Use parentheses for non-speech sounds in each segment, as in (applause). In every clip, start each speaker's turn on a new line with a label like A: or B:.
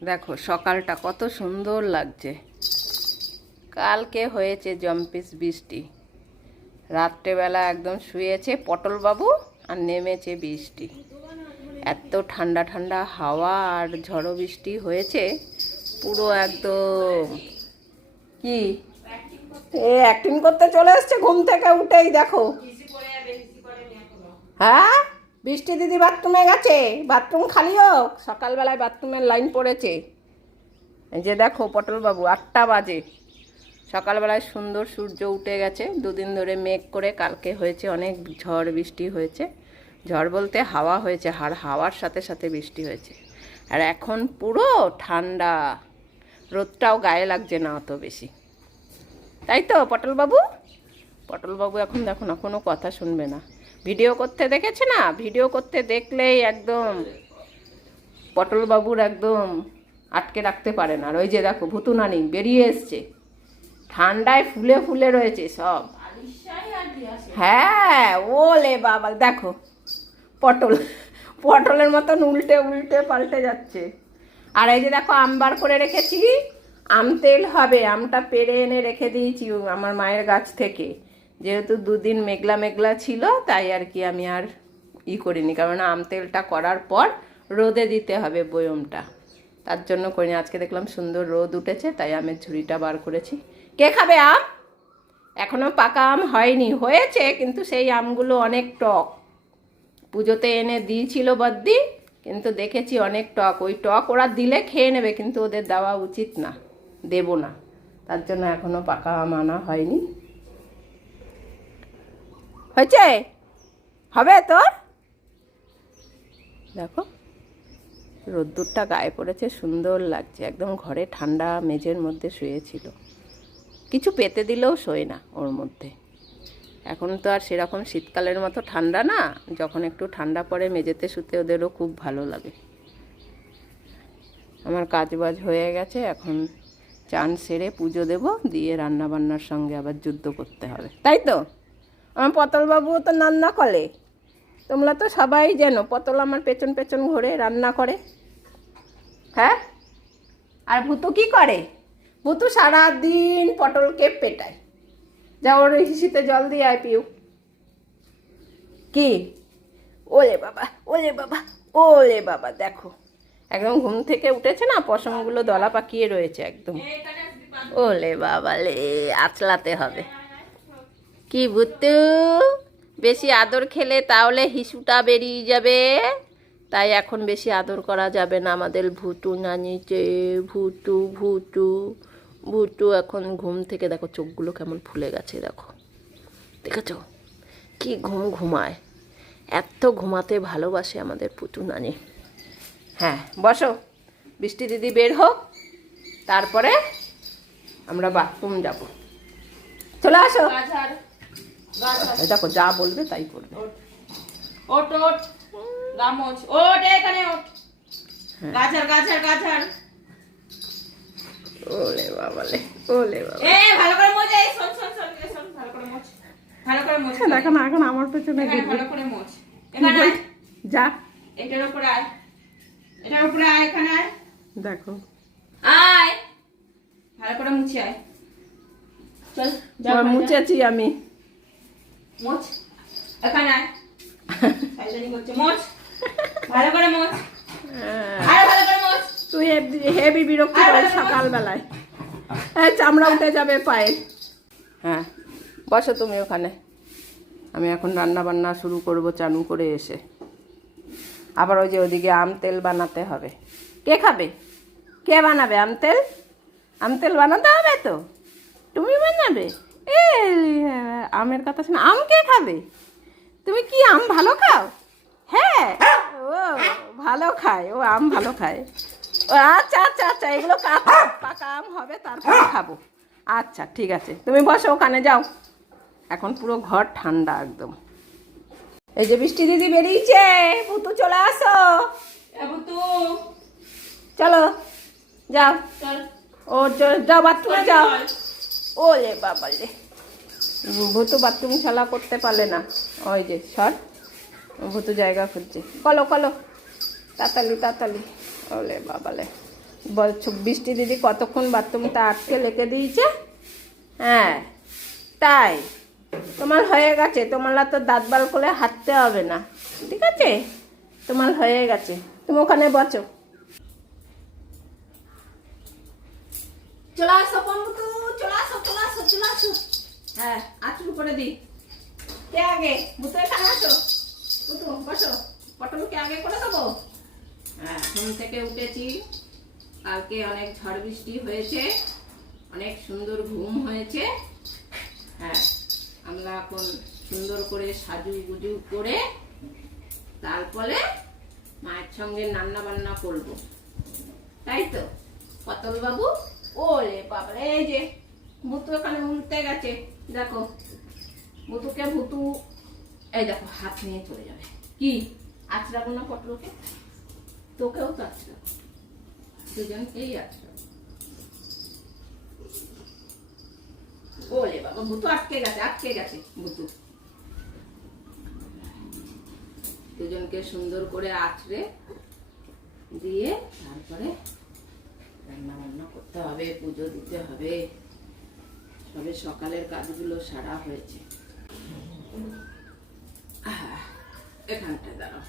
A: দেখো, সকালটা কত সুন্দর লাগছে। কালকে হয়েছে জম্পিস বৃষ্টি। রাত্রেবেলা একদম শুয়েছে পটল বাবু আর নেমেছে বৃষ্টি। এত ঠান্ডা ঠান্ডা হাওয়া আর ঝড়ো বৃষ্টি হয়েছে, পুরো একদম কি? এ অ্যাক্টিং করতে চলে এসছে ঘুম থেকে উঠেই, দেখো। হ্যাঁ? বৃষ্টি দিদি বাথরুমে গেছে, বাথরুম খালি হোক, সকালবেলায় বাথরুমের লাইন পড়েছে। যে দেখো পটলবাবু, আটটা বাজে। সকালবেলায় সুন্দর সূর্য উঠে গেছে, দুদিন ধরে মেঘ করে কালকে হয়েছে অনেক ঝড় বৃষ্টি হয়েছে। ঝড় বলতে হাওয়া হয়েছে, আর হাওয়ার সাথে সাথে বৃষ্টি হয়েছে। আর এখন পুরো ঠান্ডা, রোদটাও গায়ে লাগছে না অত বেশি। তাই তো পটলবাবু? পটলবাবু এখন দেখো না, কোনো কথা শুনবে না। ভিডিও করতে দেখেছে না? ভিডিও করতে দেখলেই একদম পটলবাবুর একদম আটকে রাখতে পারে না। আর ওই যে দেখো ভুতু নানি বেরিয়ে এসছে। ঠান্ডায় ফুলে ফুলে রয়েছে সব। হ্যাঁ ওলে বাবা দেখো, পটল, পটলের মতন উল্টে উল্টে পাল্টে যাচ্ছে। আর এই যে দেখো, আম বার করে রেখেছি। আম তেল হবে, আমটা পেরে এনে রেখে দিয়েছি আমার মায়ের গাছ থেকে। যেহেতু দুদিন মেঘলা মেঘলা ছিল, তাই আর কি আমি আর ই করিনি। কারণ আম তেলটা করার পর রোদে দিতে হবে বয়মটা। তার জন্য করিনি। আজকে দেখলাম সুন্দর রোদ উঠেছে, তাই আমের ঝুড়িটা বার করেছি। কে খাবে আম? এখনও পাকা আম হয়নি। হয়েছে, কিন্তু সেই আমগুলো অনেক টক। পুজোতে এনে দিয়েছিল বদ্দি, কিন্তু দেখেছি অনেক টক। ওই টক ওরা দিলে খেয়ে নেবে, কিন্তু ওদের দেওয়া উচিত না, দেব না। তার জন্য এখনও পাকা আম আনা হয়নি। হয়েছে? হবে তোর? দেখো, রোদ্দুরটা গায়ে পড়েছে, সুন্দর লাগছে। একদম ঘরে ঠান্ডা মেঝের মধ্যে শুয়েছিল। কিছু পেতে দিলেও শোয় না ওর মধ্যে। এখন তো আর সেরকম শীতকালের মতো ঠান্ডা না, যখন একটু ঠান্ডা পড়ে মেঝেতে শুতে ওদেরও খুব ভালো লাগে। আমার কাজ বাজ হয়ে গেছে, এখন চান সেরে পুজো দেব, দিয়ে রান্না বান্নার সঙ্গে আবার যুদ্ধ করতে হবে। তাই তো? আমার পটলবাবুও তো রান্না করে। তোমরা তো সবাই জানো, পটল আমার পেছন পেছন ঘুরে রান্না করে। হ্যাঁ? আর ভুতু কি করে? ভুতু সারাদিন পটলকে পেটায়। যা ওর হিসিতে জল দিয়ে আয় পিউ। কি? ওলে বাবা ওলে বাবা ওলে বাবা, দেখো। একদম ঘুম থেকে উঠেছে না, পশমগুলো দলা পাকিয়ে রয়েছে একদম। ওলে বাবা লে, আচলাতে হবে। কি ভুতু বেশি আদর খেলে তাহলে হিসুটা বেরিয়ে যাবে। তাই এখন বেশি আদর করা যাবে না আমাদের ভুটু নানিতে ভুটু ভুটু ভুটু এখন ঘুম থেকে দেখো চোখগুলো কেমন ফুলে গেছে দেখো। দেখেছ? কি ঘুম ঘুমায়। এত ঘুমাতে ভালোবাসে আমাদের পুটু নানি। হ্যাঁ বসো। বৃষ্টি দিদি বের হোক, তারপরে আমরা বাথরুম যাব। চলে আসো। দেখো যা বলবে তাই করবে।
B: ওট ওট গামোচ ওট এখানে ওট গাছার গাছার গাছার।
A: ওলে বাবালে ওলে বাবা।
B: এ ভালো করে মোচ এই শোন শোন শোন এ শোন ভালো করে মোচ ভালো করে মোচ
A: দেখো না এখন আমার পেছনে।
B: ভালো করে এখানে
A: যা।
B: এটার উপরে আয়। এটার উপরে আয় এখানে আয়।
A: দেখো।
B: আয়। ভালো করে মুছে আয়। চল যা।
A: মুছেছি আমি।
B: মোচ? এখানে করছে (laughs) মোচ? (laughs) ভালো করে মোচ। আরে ভালো করে মোচ।
A: তুই হেভি বিরক্তি করে সকালবেলায়। হ্যাঁ চামড়া উঠে যাবে পায়ে। হ্যাঁ বসো তুমি ওখানে। আমি এখন রান্না বান্না শুরু করব চানু করে এসে। আবার ওই যে ওদিকে আম তেল বানাতে হবে। কে খাবে? কে বানাবে আম তেল? আম তেল বানাতে হবে তো? তুমি বানাবে? আমের কথা শুনে আম কে খাবে? তুমি কি আম ভালো খাও? হ্যাঁ ও ভালো খায় ও আম ভালো খায়। ও আচ্ছা আচ্ছা আচ্ছা এগুলো কাঁচা পাকা আম হবে তারপরে খাব। আচ্ছা ঠিক আছে তুমি বসো ওখানে যাও। এখন পুরো ঘর ঠান্ডা একদম। এই যে বৃষ্টি দিদি বেরিয়েছে পুতু চলে আসো। চলো যাও।
B: চল।
A: ও যাও বাথরুমে যাও। ওলে বাবালে। ভূতু বাথরুম খেলা করতে পারলে না। ওই যে, সর। ভূতু জায়গা খুঁজছে। কলো কলো। তাড়াতাড়ি তাড়াতাড়ি ওলে বাবালে। বলছো বৃষ্টি দিদি কতক্ষণ বাথরুমটা আটকে লেগে দিয়েছে? হ্যাঁ তাই। তোমার হয়ে গেছে। তোমার তো দাঁত বাল করে হাঁটতে হবে না। ঠিক আছে? তোমার হয়ে গেছে। তুমি ওখানে বচো চলে আসো বন্ধু চলে আসো চলে হ্যাঁ আচুর করে দিই কে আগে? বুতো এখানে আসো। বুতু, বসো। পটলকে আগে করে দেবো। হ্যাঁ ঘুম থেকে উঠেছি। কালকে অনেক ঝড় বৃষ্টি হয়েছে। অনেক সুন্দর ঘুম হয়েছে। হ্যাঁ আমরা এখন সুন্দর করে সাজু গুজু করে তারপরে মায়ের সঙ্গে রান্না বান্না করব। তাই তো? পটল বাবু ওলে বাবা এই যে ভুতু এখানে উল্টে গেছে। দেখো, ভুতুকে ভুতু, এই দেখো, হাত নিয়ে চলে যাবে। কি? আছড়াবো না পটলকে? তোকেও তো আছড়াবো। দুজনকেই আছড়াবো। ওলে বাবা, ভুতু আটকে গেছে আটকে গেছে, ভুতু। দুজনকে সুন্দর করে আছড়ে দিয়ে তারপরে রান্না বান্না করতে হবে, পুজো দিতে হবে। সবে সকালের কাজগুলো সারা হয়েছে। এখানটায় দাঁড়াও।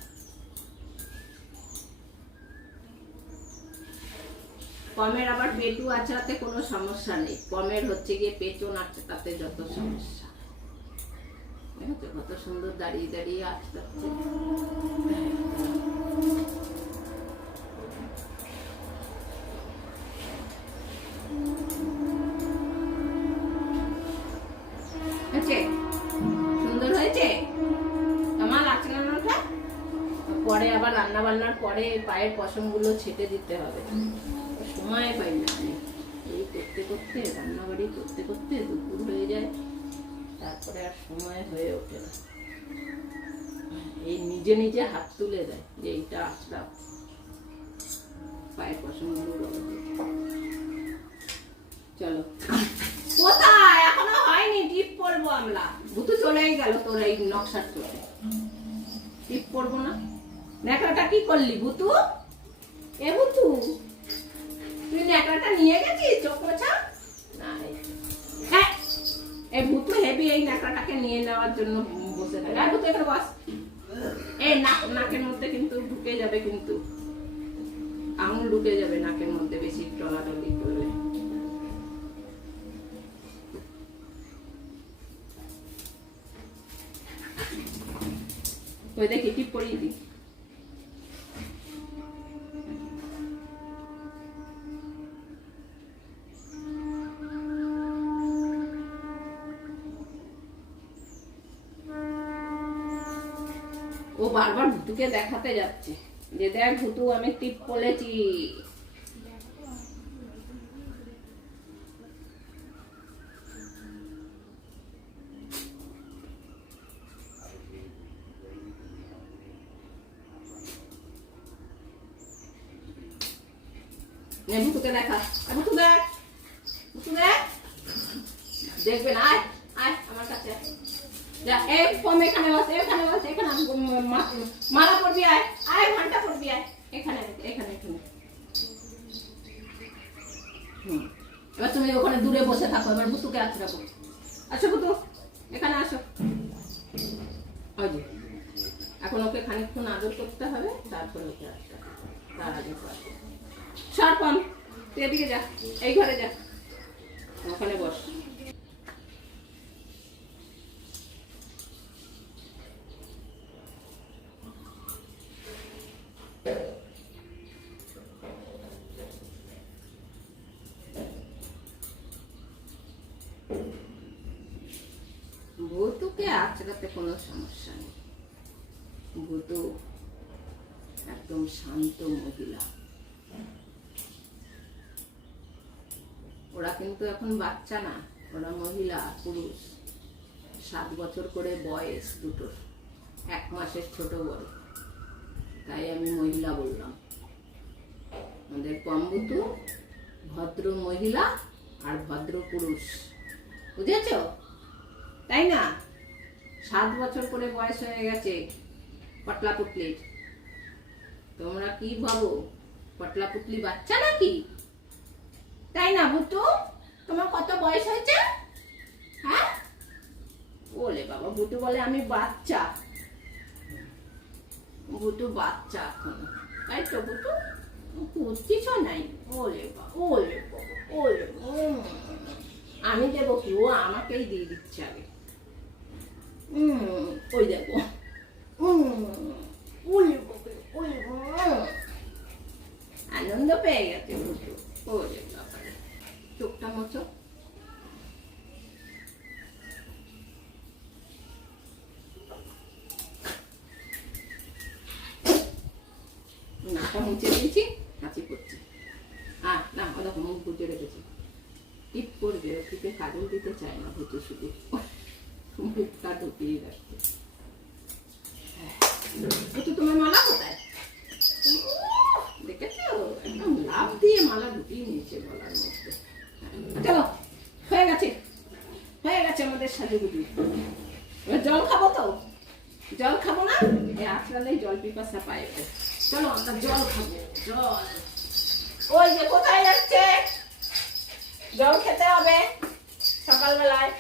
A: পমের আবার পেটু আছড়াতে কোনো সমস্যা নেই। পমের হচ্ছে গিয়ে পেটন তাতে যত সমস্যা। কত সুন্দর দাঁড়িয়ে দাঁড়িয়ে আছড়াচ্ছে বান্নার পরে পায়ের পশমগুলো ছেটে দিতে হবে। সময় পাই না। এই করতে করতে, রান্নাবাড়ি করতে করতে দুপুর হয়ে যায়। তারপরে আর সময় হয়ে ওঠে না। এই নিজে নিজে হাত তুলে দেয় যে এইটা আসলাম পায়ের পশমগুলো চলো। কোথায়? এখনও হয়নি, টিপ পরবো আমরা। ভুতু চলেই গেল তোর এই নকশার চলে টিপ পরবো না? ন্যাকড়াটা কি করলি, ভুতু? এ ভুতু, তুই ন্যাকড়াটা নিয়ে গেছিস, চোখ হ্যাঁ হেভি এই ন্যাকড়াটাকে নিয়ে নেওয়ার জন্য বসে থাকে। এখানে বস। এই নাক, নাকের মধ্যে কিন্তু ঢুকে যাবে কিন্তু। আঙুল ঢুকে যাবে নাকের মধ্যে বেশি টলাটলি করলে ওই দেখি, টিপ পরিয়ে দিই। বারবার দেখাতে যাচ্ছে। যে দেখ ভুতু, আমি টিপ পলেছি নে ভুতুকে দেখা। ভুতু দেখ। ভুতু দেখ। দেখবে না আয় আয় আমার কাছে। এই ফোম এখানে বস এখানে বস, এখানে মালা পড়বি আয়। আয়, ঘণ্টা পড়বি আয়। এখানে এখানে এখানে। এবার তুমি ওখানে দূরে বসে থাকো, এবার বুতুকে আছে রাখো। আসো বুতু, এখানে আসো। এখন ওকে খানিকক্ষণ আদর করতে হবে, তারপরে ওকে আসতে। তার আগে পারবে। সর পম তুই এদিকে যা, এই ঘরে যা। ওখানে বস। ভূতুকে কোনো সমস্যা নেই। ভূতু, একদম শান্ত মহিলা। ওরা কিন্তু এখন বাচ্চা না, ওরা মহিলা পুরুষ। সাত বছর করে বয়স দুটোর, এক মাসের ছোট বড়। তাই আমি মহিলা বললাম। আমাদের কম্বুতু ভদ্র মহিলা আর ভদ্র পুরুষ। বুঝেছ? তাই না? সাত বছর করে বয়স হয়ে গেছে, পটলা পুটলির তোমরা কি ভাবো? পটলা পুটলি বাচ্চা নাকি? তাই না বুটু তোমার কত বয়স হয়েছে? হ্যাঁ? বলে বাবা বুটু বলে আমি বাচ্চা। বুটু বাচ্চা এখন। তাই তো বুটু কিছু নাই। ওলে বাবা, ওলে ওলে আমি দেবো কি? ও আমাকেই দিয়ে দিচ্ছে আগে। ওই দেখো। আনন্দ পেয়ে গেছে ওরে বাবা চোখটা মোচো নাকটা মুছে দিয়েছি হাঁচি করছি হ্যাঁ না ও দেখো মুখ বুঝে রেখেছি টিপ করবে ও টিপে কাজল দিতে চায় না ভুতু শুধু মুখটা ঢুকিয়ে রাখছে একটু তোমার মালা কোথায় দেখেছ একদম লাভ দিয়ে মালা ঢুকিয়ে নিয়েছে গলার মধ্যে চলো হয়ে গেছে হয়ে গেছে আমাদের এবার জল খাব তো জল খাব না এই আজকালেই জল পিপাসা পায় চলো আমরা জল খাব জল ওই যে কোথায় যাচ্ছে? জল খেতে হবে সকালবেলায়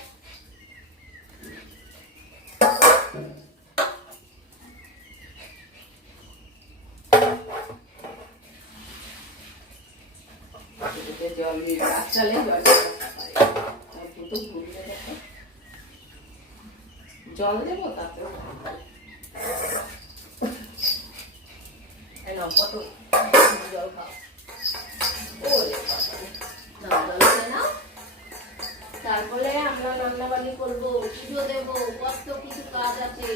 A: এতে জল দিয়ে জল। জল দেবো খেয়ে নাও। তারপরে আমরা রান্না বাড়ি করব পুজো দেবো, কত কিছু কাজ আছে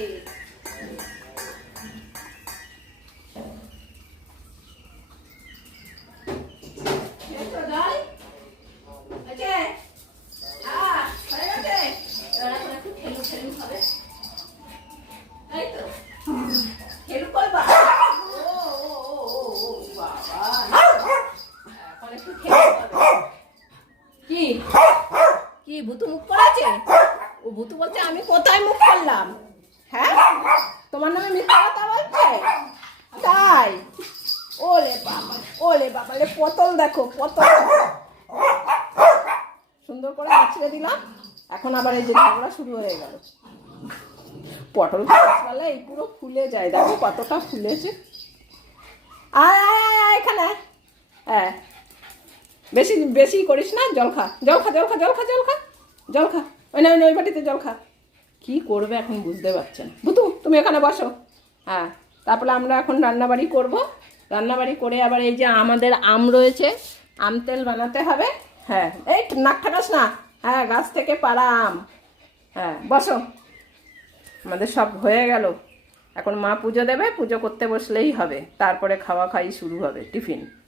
A: এই তো জল। আছে? আহ, হয়ে গেছে? এবার এখন একটু ঠেলু ঠেলু হবে। এই তো। ঠেলু করবা? ও, ও, ও, ও, ও, বাবা। এখন একটু ঠেলু করবে। কি কি ভুতু মুখ করেছে ও ভুতু বলছে আমি কোথায় মুখ করলাম হ্যাঁ তোমার নামে মিথ্যা কথা বলছে তাই ওলে বাবা ওলে পটল দেখো, পটল। সুন্দর করে আছড়ে দিলাম। এখন আবার এই যে ঝগড়া শুরু হয়ে গেল। পটল গাছপালা এই পুরো ফুলে যায়। দেখো কতটা ফুলেছে। আয় আয় আয় এখানে হ্যাঁ। বেশি বেশি করিস না, জল খা জল খা জল খা জল খা জল খা জল খা। ওই না, ওই ওই বাটিতে জল খা। কি করবে এখন বুঝতে পারছে না। বুতু তুমি এখানে বসো। হ্যাঁ তারপরে আমরা এখন রান্নাবাড়ি করব। রান্নাবাড়ি করে আবার এই যে আমাদের আম রয়েছে, আম তেল বানাতে হবে। হ্যাঁ এই নাক খাটাস না। হ্যাঁ গাছ থেকে পাড়া আম। হ্যাঁ বসো। আমাদের সব হয়ে গেল। এখন মা পুজো দেবে, পুজো করতে বসলেই হবে। তারপরে খাওয়া খাই শুরু হবে, টিফিন।